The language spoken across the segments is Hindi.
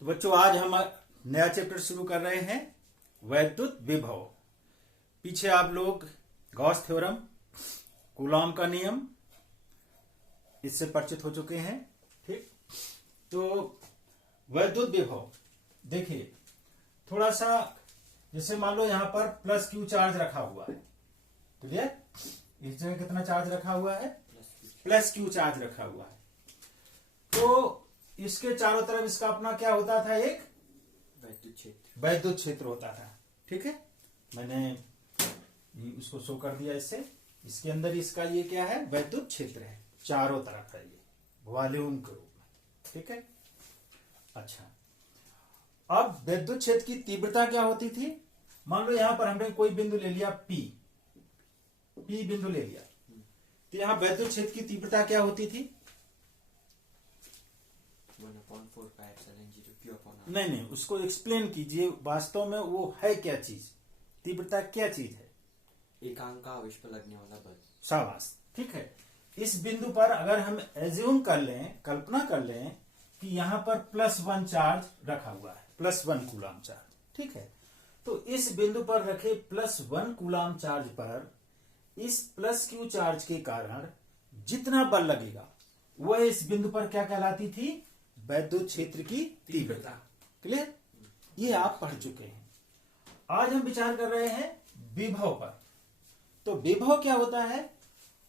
तो बच्चों आज हम नया चैप्टर शुरू कर रहे हैं वैद्युत विभव। पीछे आप लोग गॉस थ्योरम, कूलॉम का नियम इससे परिचित हो चुके हैं। ठीक, तो वैद्युत विभव देखिए थोड़ा सा, जैसे मान लो यहां पर प्लस क्यू चार्ज रखा हुआ है, क्लियर? इस जगह कितना चार्ज रखा हुआ है? प्लस क्यू चार्ज रखा हुआ है। तो इसके चारों तरफ इसका अपना क्या होता था? एक वैद्युत क्षेत्र होता था। ठीक है, मैंने उसको शो कर दिया इससे। इसके अंदर इसका ये क्या है? वैद्युत क्षेत्र है, चारों तरफ है ये वॉल्यूम के रूप में। ठीक है, अच्छा, अब वैद्युत क्षेत्र की तीव्रता क्या होती थी? मान लो यहां पर हमने कोई बिंदु ले लिया, पी बिंदु ले लिया, तो यहां वैद्युत क्षेत्र की तीव्रता क्या होती थी? नहीं, उसको एक्सप्लेन कीजिए, वास्तव में वो है क्या चीज? तीव्रता क्या चीज है? एकांक का आवेश पर लगने वाला बल। शाबाश, ठीक है। इस बिंदु पर अगर हम एज्यूम कर लें, कल्पना कर लें कि यहां पर +1 चार्ज रखा हुआ है, +1 कूलॉम चार्ज। ठीक है, तो इस बिंदु पर रखे +1 कूलॉम चार्ज पर इस प्लस क्यू चार्ज के कारण जितना बल लगेगा वह इस बिंदु पर क्या कहलाती थी? वैद्युत क्षेत्र की तीव्रता। क्लियर? ये आप पढ़ चुके हैं। आज हम विचार कर रहे हैं विभव पर। तो विभव क्या होता है?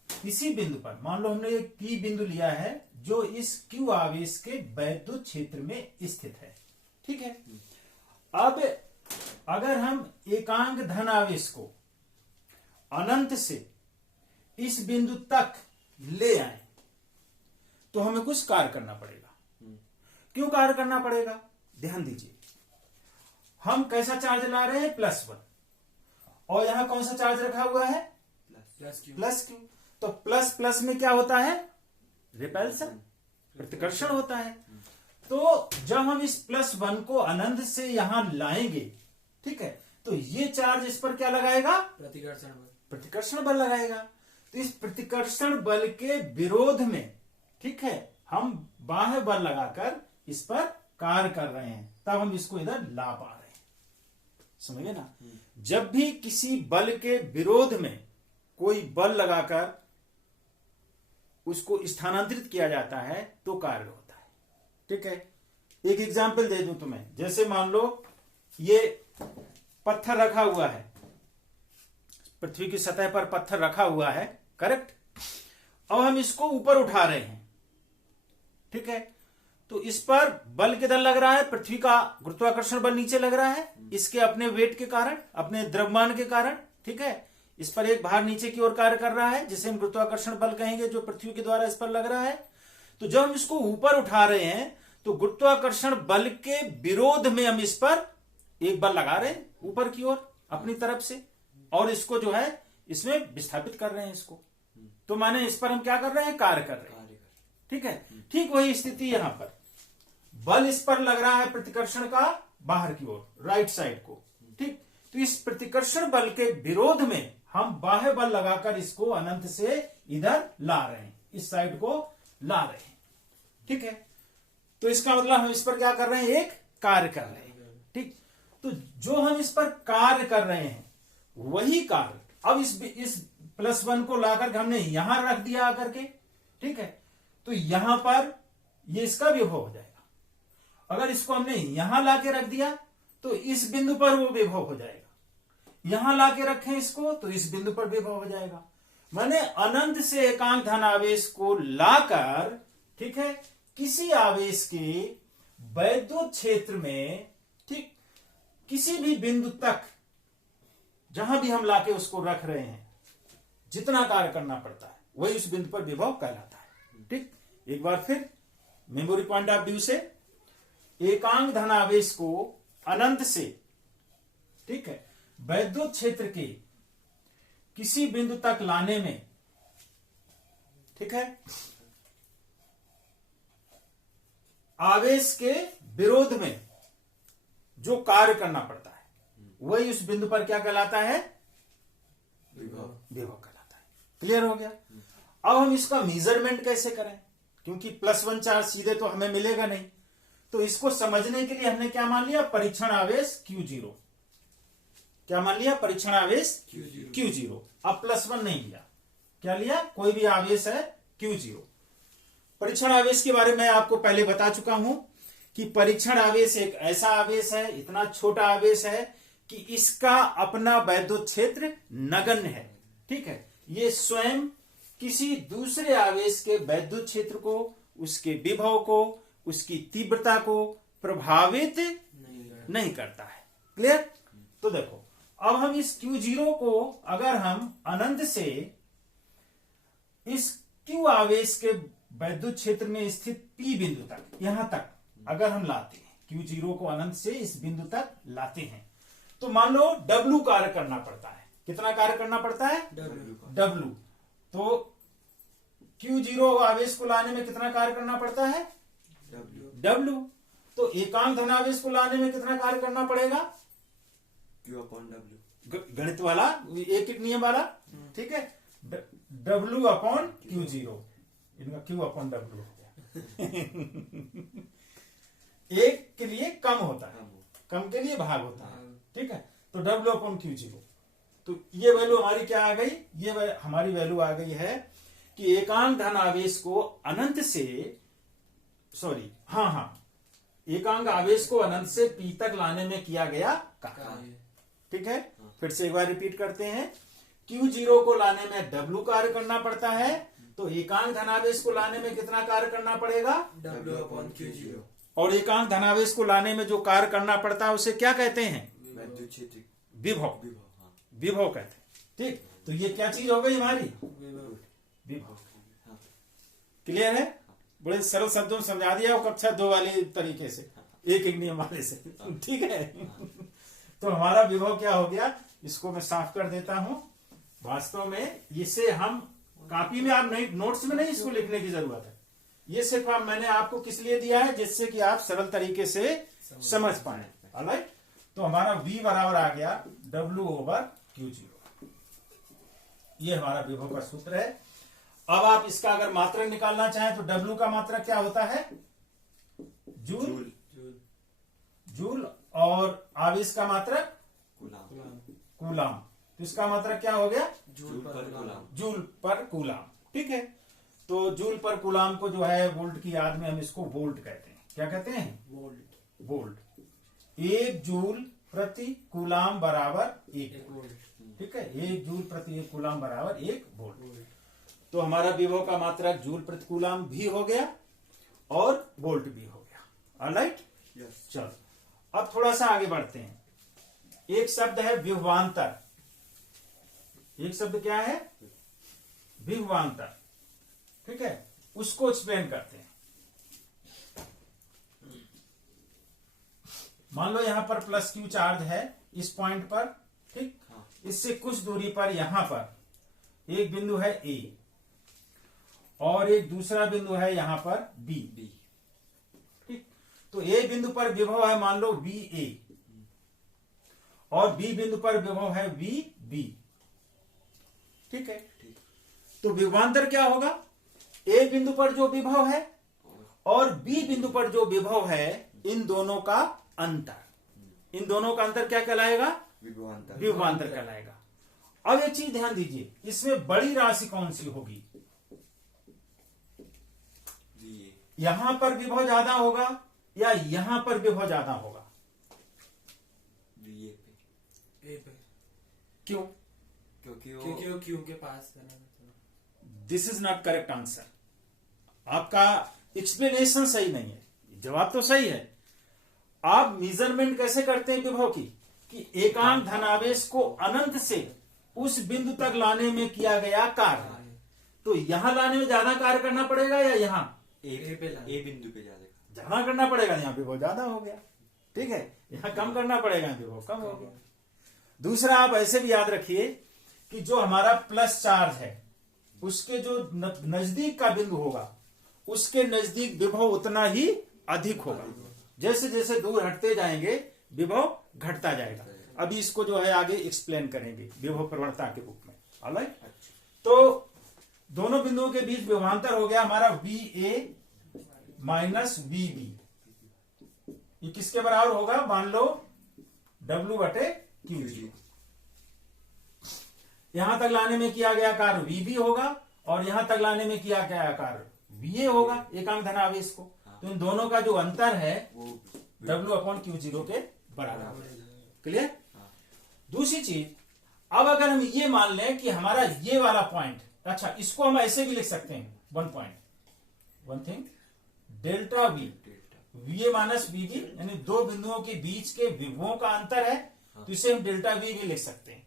इसी बिंदु पर मान लो हमने एक पी बिंदु लिया है जो इस क्यू आवेश के वैद्युत क्षेत्र में स्थित है। ठीक है, अब अगर हम एकांक धन आवेश को अनंत से इस बिंदु तक ले आए तो हमें कुछ कार्य करना पड़ेगा। क्यों कार्य करना पड़ेगा? ध्यान दीजिए, हम कैसा चार्ज ला रहे हैं? +1, और यहां कौन सा चार्ज रखा हुआ है? Plus Q. तो प्लस प्लस में क्या होता है? रिपल्सन, प्रतिकर्षण होता है। तो जब हम इस +1 को अनंत से यहां लाएंगे, ठीक है, तो ये चार्ज इस पर क्या लगाएगा? प्रतिकर्षण बल लगाएगा। तो इस प्रतिकर्षण बल के विरोध में, ठीक है, हम बाह्य बल लगाकर इस पर कार्य कर रहे हैं, तब हम इसको इधर ला पा रहे हैं। समझे ना? जब भी किसी बल के विरोध में कोई बल लगाकर उसको स्थानांतरित किया जाता है तो कार्य होता है। ठीक है, एक एग्जाम्पल दे दूं तुम्हें। जैसे मान लो ये पत्थर रखा हुआ है, पृथ्वी की सतह पर पत्थर रखा हुआ है, करेक्ट? अब हम इसको ऊपर उठा रहे हैं। ठीक है, तो इस पर बल किधर लग रहा है? पृथ्वी का गुरुत्वाकर्षण बल नीचे लग रहा है, इसके अपने वेट के कारण, अपने द्रव्यमान के कारण। ठीक है, इस पर एक भार नीचे की ओर कार्य कर रहा है जिसे हम गुरुत्वाकर्षण बल कहेंगे, जो पृथ्वी के द्वारा इस पर लग रहा है। तो जब हम इसको ऊपर उठा रहे हैं तो गुरुत्वाकर्षण बल के विरोध में हम इस पर एक बल लगा रहे हैं ऊपर की ओर अपनी तरफ से, और इसको जो है इसमें विस्थापित कर रहे हैं इसको। तो माने इस पर हम क्या कर रहे हैं? कार्य कर रहे हैं। ठीक है, ठीक वही स्थिति यहां पर, बल इस पर लग रहा है प्रतिकर्षण का बाहर की ओर, राइट साइड को। ठीक, तो इस प्रतिकर्षण बल के विरोध में हम बाह्य बल लगाकर इसको अनंत से इधर ला रहे हैं, इस साइड को ला रहे हैं। ठीक है, तो इसका मतलब हम इस पर क्या कर रहे हैं? एक कार्य कर रहे हैं। ठीक, तो जो हम इस पर कार्य कर रहे हैं वही कार्य अब इस +1 को लाकर हमने यहां रख दिया आकर के। ठीक है, तो यहां पर ये इसका विभव हो जाएगा। अगर इसको हमने यहां लाके रख दिया तो इस बिंदु पर वो विभव हो जाएगा। यहां लाके रखें इसको तो इस बिंदु पर विभव हो जाएगा। माने अनंत से एकांक धन आवेश को लाकर, ठीक है, किसी आवेश के वैद्युत क्षेत्र में, ठीक, किसी भी बिंदु तक जहां भी हम लाके उसको रख रहे हैं, जितना कार्य करना पड़ता है वही उस बिंदु पर विभव कहलाता है। ठीक, एक बार फिर मेमोरी पॉइंट ऑफ व्यू से, एकांक धन आवेश को अनंत से, ठीक है, वैद्युत क्षेत्र के किसी बिंदु तक लाने में, ठीक है, आवेश के विरोध में जो कार्य करना पड़ता है वही उस बिंदु पर क्या कहलाता है? विभव कहलाता है। क्लियर हो गया? अब हम इसका मेजरमेंट कैसे करें? क्योंकि +1 चार्ज सीधे तो हमें मिलेगा नहीं, तो इसको समझने के लिए हमने क्या मान लिया, परीक्षण आवेश Q0। क्या मान लिया, परीक्षण आवेश Q0। अब +1 नहीं लिया, क्या लिया, कोई भी आवेश है Q0। परीक्षण आवेश के बारे में आपको पहले बता चुका हूं कि परीक्षण आवेश एक ऐसा आवेश है, इतना छोटा आवेश है कि इसका अपना वैद्युत क्षेत्र नगण्य है। ठीक है, ये स्वयं किसी दूसरे आवेश के वैद्युत क्षेत्र को, उसके विभव को, उसकी तीव्रता को प्रभावित नहीं करता है। क्लियर? तो देखो, अब हम इस Q0 को अगर हम अनंत से इस Q आवेश के वैद्युत क्षेत्र में स्थित P बिंदु तक, यहां तक अगर हम लाते हैं, Q0 को अनंत से इस बिंदु तक लाते हैं, तो मान लो W कार्य करना पड़ता है। कितना कार्य करना पड़ता है, W। तो Q0 आवेश को लाने में कितना कार्य करना पड़ता है, W। तो एकांक धनावेश को लाने में कितना कार्य करना पड़ेगा, Q/W। गणित वाला एक एक नियम वाला। ठीक है, W/Q0, इनका Q/W हो गया। एक के लिए कम होता है, कम के लिए भाग होता है। ठीक है, तो W/Q0। तो ये वैल्यू हमारी क्या आ गई, ये हमारी वैल्यू आ गई है कि एकांक धन आवेश को अनंत से, एकांक आवेश को अनंत से P तक लाने में किया गया कार्य। ठीक है, फिर से एक बार रिपीट करते हैं। Q0 को लाने में W कार्य करना पड़ता है, तो एकांक धनावेश को लाने में कितना कार्य करना पड़ेगा, W/Q0। और एकांक धनावेश को लाने में जो कार्य करना पड़ता है उसे क्या कहते हैं, वैद्युत क्षेत्र, विभव। हाँ। विभव कहते हैं। ठीक, तो ये क्या चीज हो गई हमारी, विभव। क्लियर है? बड़े सरल शब्दों में समझा दिया वो कक्षा 2 वाले तरीके से, एक एक नियम वाले से। ठीक है, तो हमारा विभव क्या हो गया, इसको मैं साफ कर देता हूं। वास्तव में इसे हम कॉपी में, आप नहीं, नोट्स में नहीं इसको लिखने की जरूरत है। ये सिर्फ मैंने आपको किस लिए दिया है, जिससे कि आप सरल तरीके से समझ पाए। ऑलराइट, तो हमारा V बराबर आ गया W/Q0। ये हमारा विभव का सूत्र है। अब आप इसका अगर मात्रक निकालना चाहें तो W का मात्रक क्या होता है, जूल। जूल, और आवेश का मात्रक कूलाम। तो इसका मात्रक क्या हो गया, जूल पर कूलाम। ठीक है, तो जूल पर कूलाम को जो है वोल्ट की याद में हम इसको वोल्ट कहते हैं। क्या कहते हैं, वोल्ट। 1 जूल प्रति कूलाम बराबर 1 वोल्ट। ठीक है, 1 जूल प्रति 1 कूलाम बराबर 1 वोल्ट। तो हमारा विभव का मात्रक जूल प्रति कूलाम भी हो गया और वोल्ट भी हो गया। ऑलराइट, चलो अब थोड़ा सा आगे बढ़ते हैं। एक शब्द है विभवांतर। एक शब्द क्या है, विभवांतर। ठीक है, उसको एक्सप्लेन करते हैं। मान लो यहां पर +Q चार्ज है इस पॉइंट पर। ठीक, इससे कुछ दूरी पर यहां पर एक बिंदु है A और एक दूसरा बिंदु है यहां पर B। ठीक, तो A बिंदु पर विभव है मान लो VA और B बिंदु पर विभव है VB। ठीक है, तो विभवांतर क्या होगा, A बिंदु पर जो विभव है और B बिंदु पर जो विभव है, इन दोनों का अंतर। इन दोनों का अंतर क्या कहलाएगा, विभवांतर कहलाएगा। अब एक चीज ध्यान दीजिए, इसमें बड़ी राशि कौन सी होगी, यहां पर विभव ज्यादा होगा या यहां पर विभव ज्यादा होगा, क्यों, क्योंकि क्यों के पास है। This is not correct answer. आपका एक्सप्लेनेशन सही नहीं है, जवाब तो सही है। आप मेजरमेंट कैसे करते हैं विभव की, कि एकांक धनावेश को अनंत से उस बिंदु तक लाने में किया गया कार्य। तो यहां लाने में ज्यादा कार्य करना पड़ेगा या यहां, ए बिंदु पे ज्यादा करना पड़ेगा, यहां विभव ज्यादा हो गया। ठीक है, यहां कम करना पड़ेगा, विभव कम हो गया। दूसरा, आप ऐसे भी याद रखिए कि जो हमारा प्लस चार्ज है उसके जो नजदीक का बिंदु होगा उसके नजदीक विभव उतना ही अधिक होगा। जैसे जैसे दूर हटते जाएंगे विभव घटता जाएगा। अभी इसको जो है आगे एक्सप्लेन करेंगे विभव प्रवणता के रूप में। ऑलराइट, तो दोनों बिंदुओं के बीच विभवांतर हो गया हमारा VA माइनस VB। ये किसके बराबर होगा, मान लो W/Q0। यहां तक लाने में किया गया कार्य VB होगा और यहां तक लाने में किया गया कार्य VA होगा, एकांक धनावेश को। तो इन दोनों का जो अंतर है W/Q0 के बराबर। क्लियर? दूसरी चीज, अब अगर हम ये मान लें कि हमारा ये वाला पॉइंट, अच्छा इसको हम ऐसे भी लिख सकते हैं, one thing delta V, VA minus VB, यानी दो बिंदुओं के बीच के विभवों का अंतर है, तो इसे हम डेल्टा V भी लिख सकते हैं।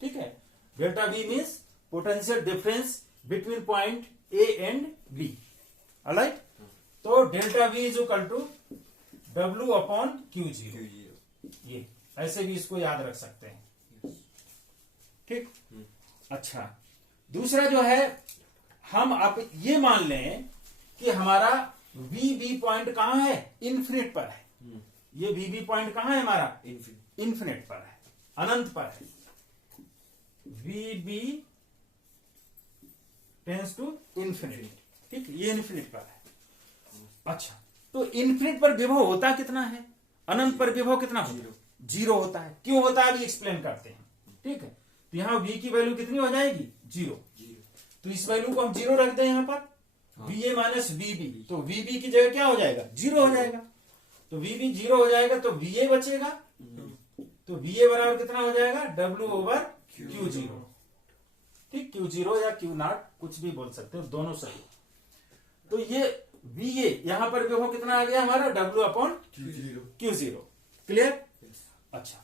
ठीक है, delta V means potential difference between point A and B। Alright, तो delta V is equal to W/Q0। ये ऐसे भी इसको याद रख सकते हैं। ठीक, अच्छा दूसरा जो है, हम आप ये मान लें कि हमारा VB पॉइंट कहां है, इन्फिनिट पर है। ये VB पॉइंट कहां है हमारा, इन्फिनिट पर है, अनंत पर है। VB tends to infinite. ठीक, ये इन्फिनिट पर है। अच्छा, तो इन्फिनिट पर विभव होता कितना है, अनंत पर विभव कितना होता है, 0 होता है। क्यों होता है अभी एक्सप्लेन करते हैं। ठीक है, तो यहां V की वैल्यू कितनी हो जाएगी, 0। तो इस वैल्यू को हम 0 रख दें यहां पर, VA माइनस VB, तो VB की जगह क्या हो जाएगा, 0 हो जाएगा। तो VB 0 हो जाएगा तो VA बचेगा, तो VA बराबर कितना हो जाएगा, W/Q0। ठीक, Q0 या Q0 कुछ भी बोल सकते हो, दोनों सही। तो ये VA यहां पर विभव कितना आ गया हमारा, W/Q0। क्लियर? अच्छा,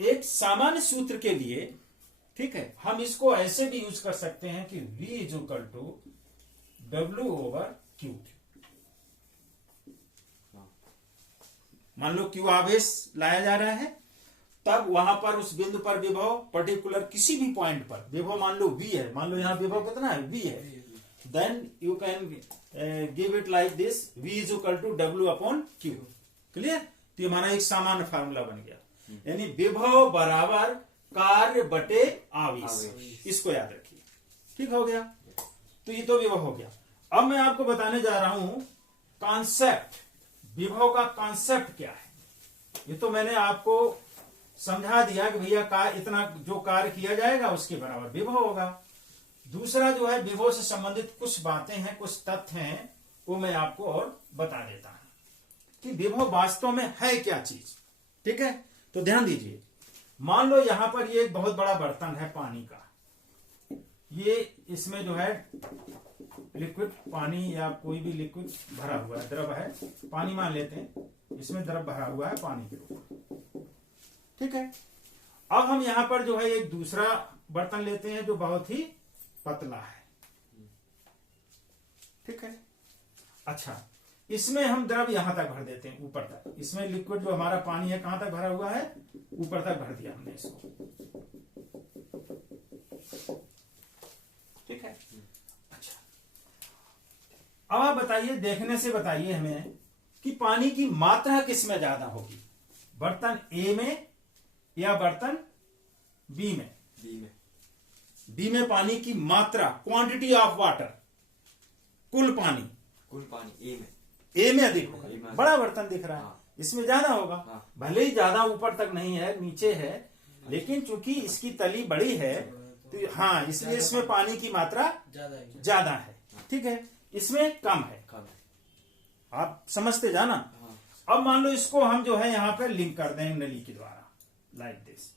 एक सामान्य सूत्र के लिए, ठीक है, हम इसको ऐसे भी यूज कर सकते हैं कि V is equal to W/Q। मान लो Q आवेश लाया जा रहा है, तब वहां पर उस बिंदु पर विभव पर्टिकुलर किसी भी पॉइंट पर विभव मान लो V है, मान लो यहां विभव कितना है, V है, then you can give it like this, V is equal to W/Q। Clear? तो हमारा एक सामान्य फार्मूला बन गया, यानी विभव बराबर कार्य बटे आवेश। इसको याद रखिए। ठीक हो गया, तो ये तो विभव हो गया। अब मैं आपको बताने जा रहा हूं कॉन्सेप्ट, विभव का कॉन्सेप्ट क्या है। ये तो मैंने आपको समझा दिया कि भैया का इतना जो कार्य किया जाएगा उसके बराबर विभव होगा। दूसरा जो है, विभव से संबंधित कुछ बातें हैं, कुछ तथ्य हैं, वो मैं आपको और बता देता हूं कि विभव वास्तव में है क्या चीज। ठीक है, तो ध्यान दीजिए। मान लो यहां पर ये एक बहुत बड़ा बर्तन है पानी का, ये इसमें जो है लिक्विड पानी या कोई भी लिक्विड भरा हुआ है, द्रव है, पानी मान लेते हैं, इसमें द्रव भरा हुआ है पानी के रूप। ठीक है, अब हम यहां पर जो है एक दूसरा बर्तन लेते हैं जो बहुत ही पतला है। ठीक है, अच्छा इसमें हम द्रव यहां तक भर देते हैं, ऊपर तक। इसमें लिक्विड जो हमारा पानी है कहां तक भरा हुआ है, ऊपर तक भर दिया हमने इसको। ठीक है, अच्छा अब आप बताइए, देखने से बताइए हमें कि पानी की मात्रा किसमें ज्यादा होगी, बर्तन A में या बर्तन B में। B में पानी की मात्रा, क्वांटिटी ऑफ वाटर, कुल पानी A में अधिक होगा, बड़ा बर्तन दिख रहा है। हाँ। इसमें ज्यादा होगा। हाँ। भले ही ज्यादा ऊपर तक नहीं है, नीचे है, लेकिन चूंकि इसकी तली बड़ी है तो हाँ, इसलिए इसमें पानी की मात्रा ज्यादा है। ठीक है, इसमें कम है। आप समझते जाना। हाँ। अब मान लो इसको हम जो है यहां पर लिंक कर दें नली के द्वारा, लाइक दिस,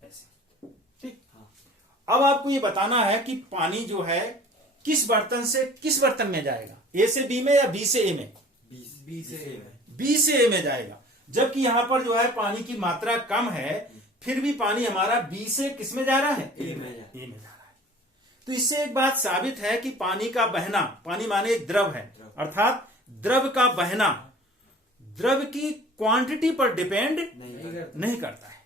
ऐसे। ठीक। हाँ। अब आपको ये बताना है कि पानी जो है किस बर्तन से किस बर्तन में जाएगा, A से B में या B से A में, B से A में जाएगा। जबकि यहां पर जो है पानी की मात्रा कम है, फिर भी पानी हमारा B से किस में जा रहा है, A में जा रहा है। तो इससे एक बात साबित है कि पानी का बहना, पानी माने एक द्रव है, अर्थात द्रव का बहना द्रव की क्वांटिटी पर डिपेंड नहीं करता है।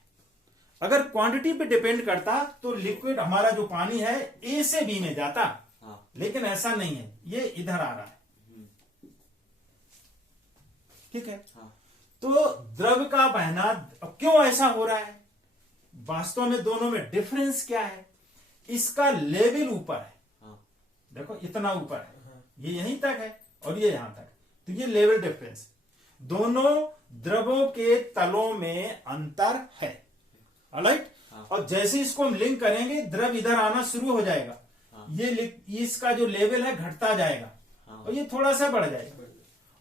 अगर क्वांटिटी पर डिपेंड करता तो लिक्विड हमारा जो पानी है A से B में जाता, लेकिन ऐसा नहीं है, ये इधर आ रहा है। ठीक है। हाँ। तो द्रव का बहना, अब क्यों ऐसा हो रहा है, वास्तव में दोनों में डिफरेंस क्या है, इसका लेवल ऊपर है। हाँ। देखो इतना ऊपर है। हाँ। ये यहीं तक है और ये यहां तक, तो ये लेवल डिफरेंस। दोनों द्रवों के तलों में अंतर है। ऑलराइट। हाँ। और जैसे इसको हम लिंक करेंगे द्रव इधर आना शुरू हो जाएगा। हाँ। ये इसका जो लेवल है घटता जाएगा। हाँ। और ये थोड़ा सा बढ़ जाएगा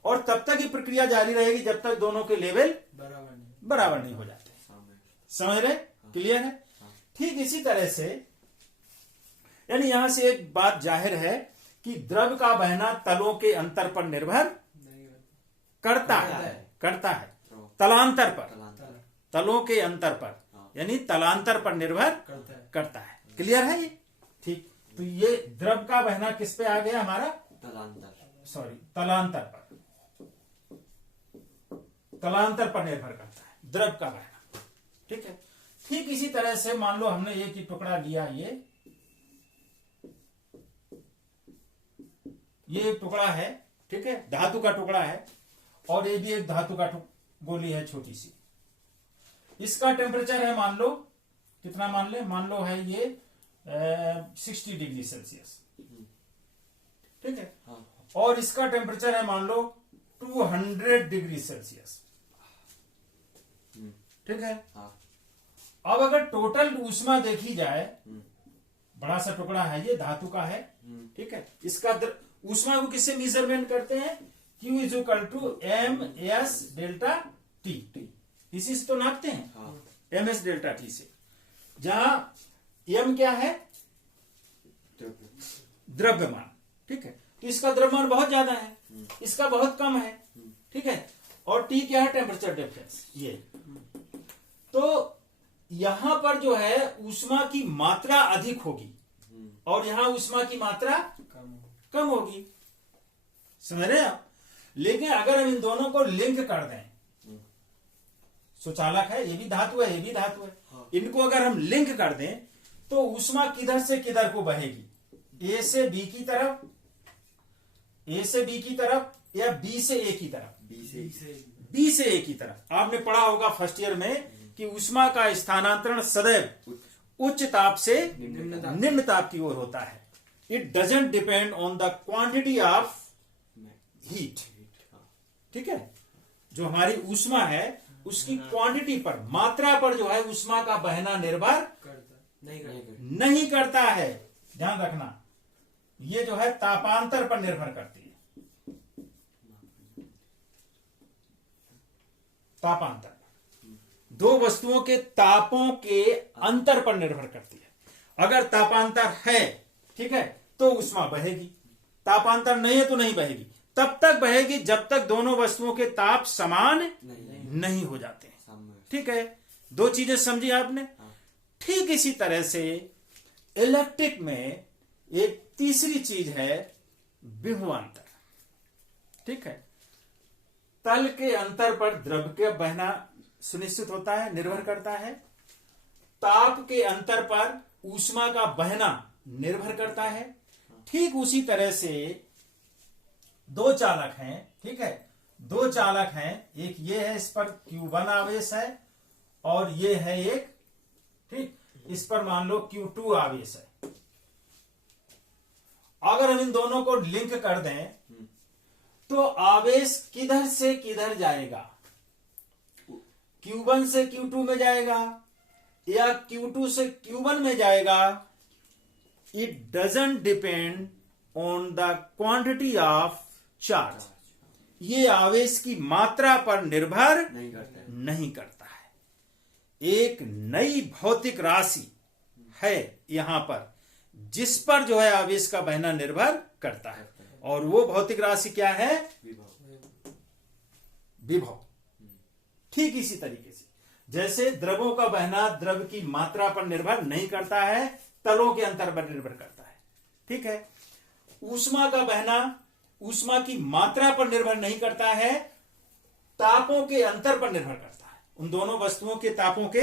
और तब तक ये प्रक्रिया जारी रहेगी जब तक दोनों के लेवल बराबर नहीं हो जाते। समझ रहे? क्लियर है? ठीक इसी तरह से यानी यहां से एक बात जाहिर है कि द्रव का बहना तलों के अंतर पर निर्भर करता है तलांतर पर, तलों के अंतर पर यानी तलांतर पर निर्भर करता है। क्लियर है ये? ठीक। तो ये द्रव का बहना किस पे आ गया हमारा? तलांतर पर निर्भर करता है द्रव का बहना। ठीक है। ठीक इसी तरह से मान लो हमने एक ही टुकड़ा लिया, ये एक टुकड़ा है। ठीक है, धातु का टुकड़ा है और ये भी एक धातु का गोली है छोटी सी। इसका टेम्परेचर है मान लो कितना, मान लो है ये 60 डिग्री सेल्सियस। ठीक है। हाँ। और इसका टेम्परेचर है मान लो 200 डिग्री सेल्सियस। ठीक है। हाँ। अब अगर टोटल ऊष्मा देखी जाए, बड़ा सा टुकड़ा है ये, धातु का है। ठीक है। इसका ऊष्मा को किससे मेजरमेंट करते हैं? Q is equal to MS delta T, इसी से तो नापते हैं। हाँ। MS डेल्टा T से, जहां M क्या है? द्रव्यमान। ठीक है। तो इसका द्रव्यमान बहुत ज्यादा है, इसका बहुत कम है। ठीक है। और T क्या है? Temperature difference. ये तो यहां पर जो है ऊष्मा की मात्रा अधिक होगी और यहां ऊष्मा की मात्रा कम होगी। समझ रहे हैं आप? लेकिन अगर हम इन दोनों को लिंक कर दें, सुचालक है, ये भी धातु है, ये भी धातु है। हाँ। इनको अगर हम लिंक कर दें तो ऊष्मा किधर से किधर को बहेगी? A से B की तरफ, A से B की तरफ या B से A की तरफ? B से A की तरफ। आपने पढ़ा होगा फर्स्ट ईयर में कि ऊष्मा का स्थानांतरण सदैव उच्च ताप से निम्न ताप की ओर होता है। It doesn't depend on the quantity of heat. ठीक है। जो हमारी ऊष्मा है उसकी क्वांटिटी पर, मात्रा पर जो है ऊष्मा का बहना निर्भर नहीं करता है। ध्यान रखना, ये जो है तापांतर पर निर्भर करती है। तापांतर दो वस्तुओं के तापों के अंतर पर निर्भर करती है। अगर तापांतर है, ठीक है, तो ऊष्मा बहेगी। तापांतर नहीं है तो नहीं बहेगी। तब तक बहेगी जब तक दोनों वस्तुओं के ताप समान नहीं हो जाते। ठीक है। दो चीजें समझी आपने। ठीक इसी तरह से इलेक्ट्रिक में एक तीसरी चीज है विभवांतर। ठीक है। तल के अंतर पर द्रव के बहना सुनिश्चित होता है, निर्भर करता है। ताप के अंतर पर ऊष्मा का बहना निर्भर करता है। ठीक उसी तरह से दो चालक हैं। ठीक है। दो चालक हैं, एक ये है, इस पर Q1 आवेश है और ये है एक, ठीक, इस पर मान लो Q2 आवेश है। अगर हम इन दोनों को लिंक कर दें तो आवेश किधर से किधर जाएगा? Q1 से Q2 में जाएगा या Q2 से Q1 में जाएगा? It doesn't depend on the quantity of charge. ये आवेश की मात्रा पर निर्भर नहीं करता है। एक नई भौतिक राशि है यहां पर जिस पर जो है आवेश का बहना निर्भर करता है, और वो भौतिक राशि क्या है? विभव। ठीक इसी तरीके से जैसे द्रवों का बहना द्रव की मात्रा पर निर्भर नहीं करता है, तलों के अंतर पर निर्भर करता है। ठीक है। ऊष्मा का बहना ऊष्मा की मात्रा पर निर्भर नहीं करता है, तापों के अंतर पर निर्भर करता है। उन दोनों वस्तुओं के तापों के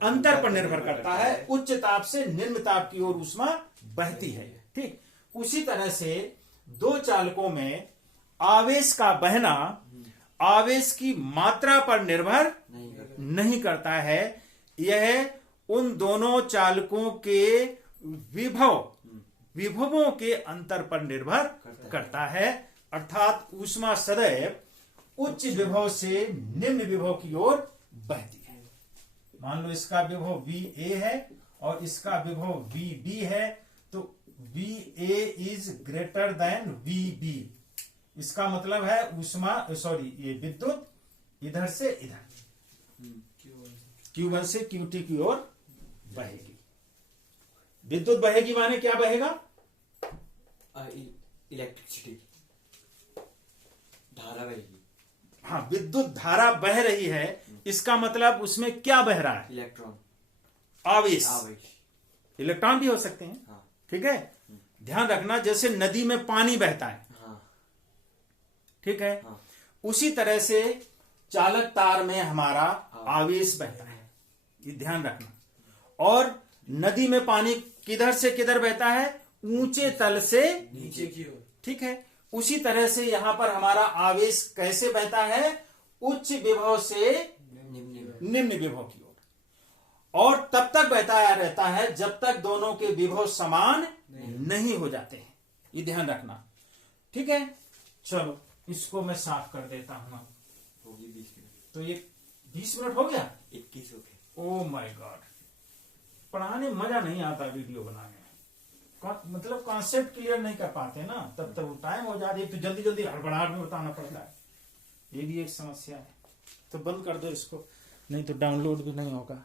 अंतर पर निर्भर करता है। उच्च ताप से निम्न ताप की ओर ऊष्मा बहती है। ठीक उसी तरह से दो चालकों में आवेश का बहना आवेश की मात्रा पर निर्भर नहीं करता है। यह उन दोनों चालकों के विभवों के अंतर पर निर्भर करता है। अर्थात ऊष्मा सदैव उच्च विभव से निम्न विभव की ओर बहती है। मान लो इसका विभव VA है और इसका विभव VB है, तो VA is greater than VB। इसका मतलब है ये विद्युत इधर से इधर Q1 से QT की ओर बहेगी। विद्युत बहेगी माने क्या बहेगा? इलेक्ट्रिसिटी धारा बहेगी। हाँ, विद्युत धारा बह रही है, इसका मतलब उसमें क्या बह रहा है? इलेक्ट्रॉन, आवेश। इलेक्ट्रॉन भी हो सकते हैं। हाँ। ठीक है, ध्यान रखना, जैसे नदी में पानी बहता है। हाँ। ठीक है। हाँ। उसी तरह से चालक तार में हमारा आवेश बहता है, ये ध्यान रखना। और नदी में पानी किधर से किधर बहता है? ऊंचे तल से नीचे की ओर। ठीक है, उसी तरह से यहां पर हमारा आवेश कैसे बहता है? उच्च विभव से निम्न विभव की ओर। और तब तक बहता रहता है जब तक दोनों के विभव समान नहीं हो जाते हैं, ये ध्यान रखना। ठीक है, चलो इसको मैं साफ कर देता हूं। होगी 20 मिनट। तो ये 20 मिनट हो गया। 21 हो गए। ओ माय गॉड, पढ़ाने में मजा नहीं आता, वीडियो बनाने में मतलब कॉन्सेप्ट क्लियर नहीं कर पाते ना, तब तक टाइम हो जाती है, तो जल्दी जल्दी हड़बड़ाहट में बताना पड़ता है। ये भी एक समस्या है। तो बंद कर दो इसको, नहीं तो डाउनलोड भी नहीं होगा।